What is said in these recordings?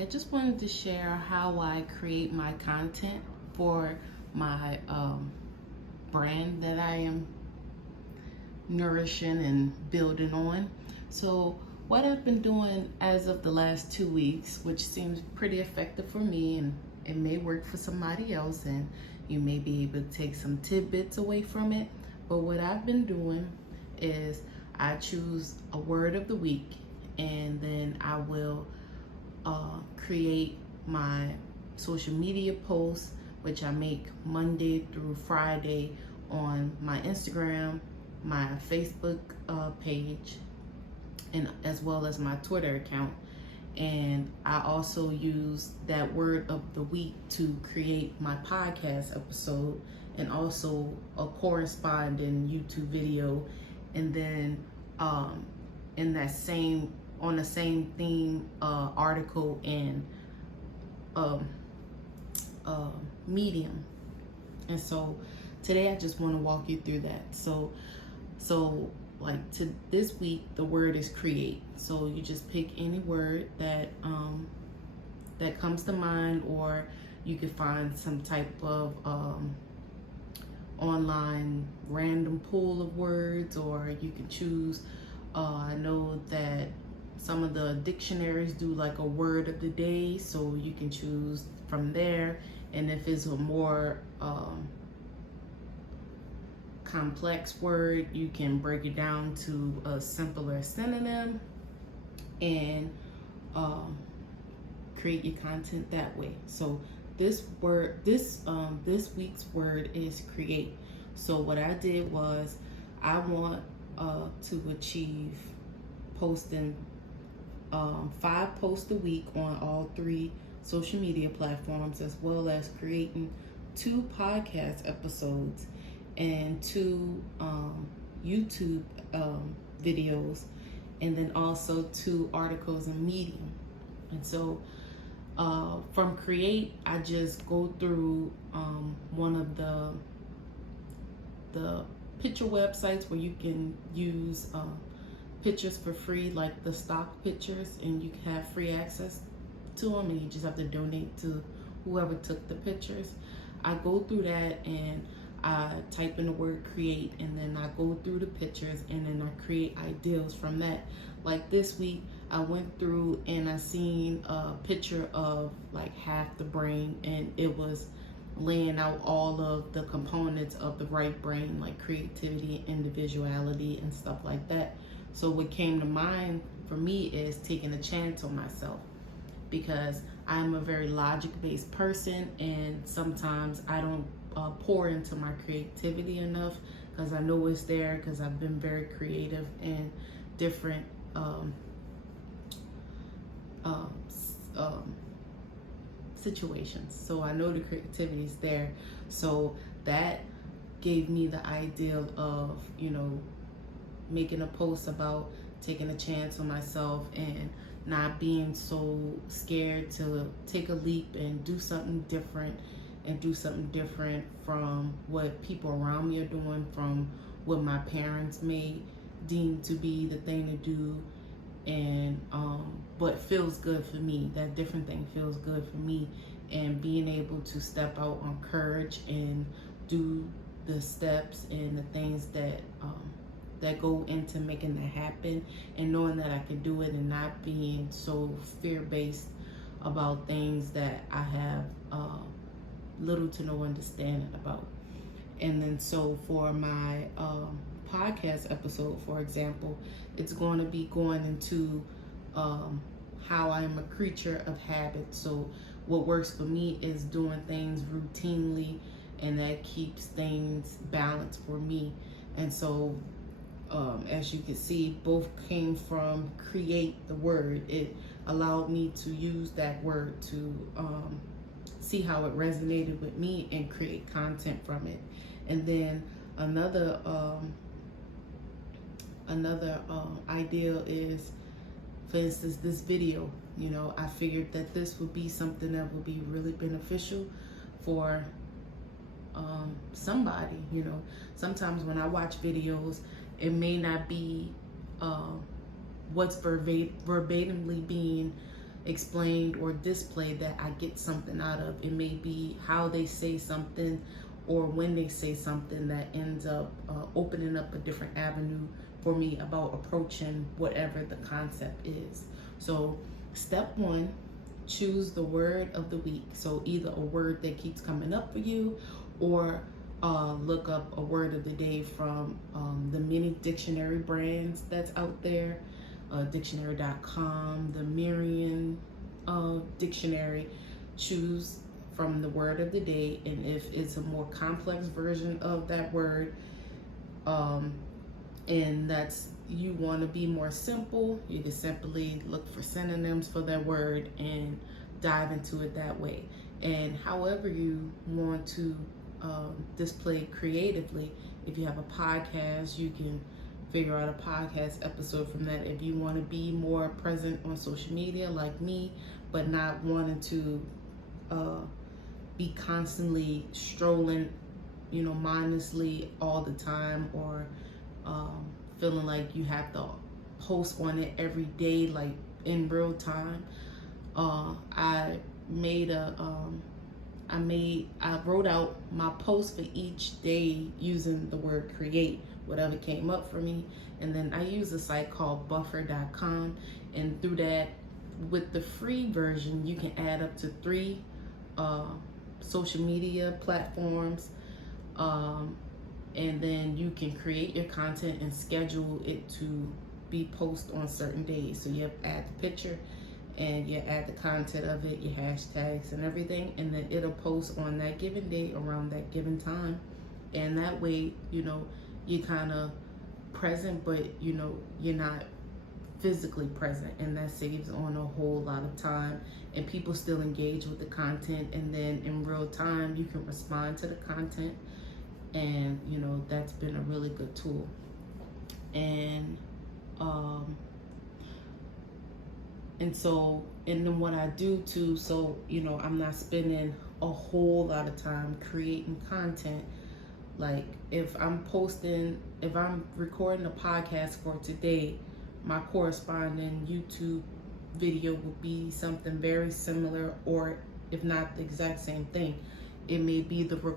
I just wanted to share how I create my content for my brand that I am nourishing and building on. So, what I've been doing as of the last 2 weeks, which seems pretty effective for me, and it may work for somebody else, and you may be able to take some tidbits away from it. But what I've been doing is I choose a word of the week, and then I will create my social media posts, which I make Monday through Friday on my Instagram, my Facebook page, and as well as my Twitter account. And I also use that word of the week to create my podcast episode and also a corresponding YouTube video. And then in that same on the same theme article and Medium. And so today I just want to walk you through that. So like to this week, the word is create. So you just pick any word that that comes to mind, or you could find some type of online random pool of words, or you can choose. I know that some of the dictionaries do like a word of the day, so you can choose from there. And if it's a more complex word, you can break it down to a simpler synonym and create your content that way. So this week's word is create. So what I did was I want to achieve posting 5 posts a week on all 3 social media platforms, as well as creating 2 podcast episodes and 2 YouTube videos, and then also 2 articles in Medium. And so from Create, I just go through one of the picture websites where you can use pictures for free, like the stock pictures, and you can have free access to them, and you just have to donate to whoever took the pictures. I go through that and I type in the word create, and then I go through the pictures, and then I create ideas from that. Like this week, I went through and I seen a picture of like half the brain, and it was laying out all of the components of the right brain, like creativity, individuality, and stuff like that. So what came to mind for me is taking a chance on myself, because I'm a very logic-based person, and sometimes I don't pour into my creativity enough, because I know it's there, because I've been very creative in different situations. So I know the creativity is there. So that gave me the idea of, making a post about taking a chance on myself and not being so scared to take a leap and do something different, from what people around me are doing, from what my parents may deem to be the thing to do, and but feels good for me. That different thing feels good for me, and being able to step out on courage and do the steps and the things that go into making that happen, and knowing that I can do it, and not being so fear-based about things that I have little to no understanding about. And then so for my podcast episode, for example, it's going to be going into how I am a creature of habit. So what works for me is doing things routinely, and that keeps things balanced for me. And so as you can see, both came from create the word. It allowed me to use that word to see how it resonated with me and create content from it. And then another idea is, for instance, this video. I figured that this would be something that would be really beneficial for somebody. Sometimes when I watch videos, it may not be what's verbatimly being explained or displayed that I get something out of. It may be how they say something or when they say something that ends up opening up a different avenue for me about approaching whatever the concept is. So step one, choose the word of the week. So either a word that keeps coming up for you, or look up a word of the day from the many dictionary brands that's out there, dictionary.com, the Merriam dictionary. Choose from the word of the day, and if it's a more complex version of that word, and that's you want to be more simple, you can simply look for synonyms for that word and dive into it that way. And however you want to display creatively, if you have a podcast, you can figure out a podcast episode from that. If you want to be more present on social media like me, but not wanting to be constantly strolling, mindlessly all the time, or feeling like you have to post on it every day, like in real time. I wrote out my post for each day using the word create, whatever came up for me. And then I use a site called buffer.com. And through that, with the free version, you can add up to 3 social media platforms. And then you can create your content and schedule it to be posted on certain days. So you add the picture and you add the content of it, your hashtags and everything, and then it'll post on that given day around that given time. And that way, you're kind of present, but you're not physically present, and that saves on a whole lot of time, and people still engage with the content, and then in real time you can respond to the content. And that's been a really good tool. And then what I do too, so I'm not spending a whole lot of time creating content. Like if I'm recording a podcast for today, my corresponding YouTube video will be something very similar, or if not the exact same thing. It may be the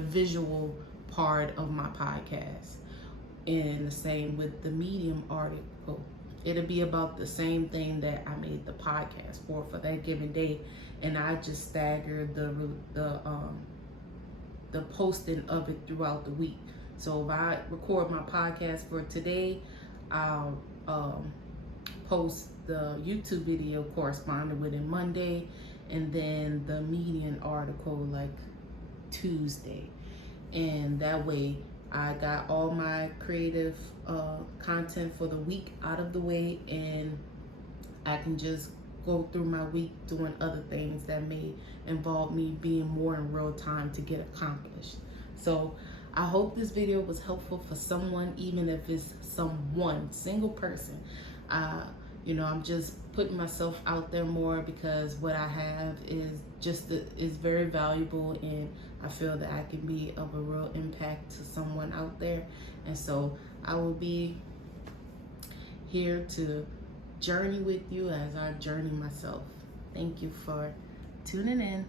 visual part of my podcast. And the same with the Medium article. It'll be about the same thing that I made the podcast for that given day, and I just stagger the posting of it throughout the week. So if I record my podcast for today, I'll post the YouTube video corresponding with it Monday, and then the Medium article like Tuesday. And that way I got all my creative content for the week out of the way, and I can just go through my week doing other things that may involve me being more in real time to get accomplished. So I hope this video was helpful for someone, even if it's someone, single person. I'm just putting myself out there more, because what I have is very valuable, and I feel that I can be of a real impact to someone out there. And so I will be here to journey with you as I journey myself. Thank you for tuning in.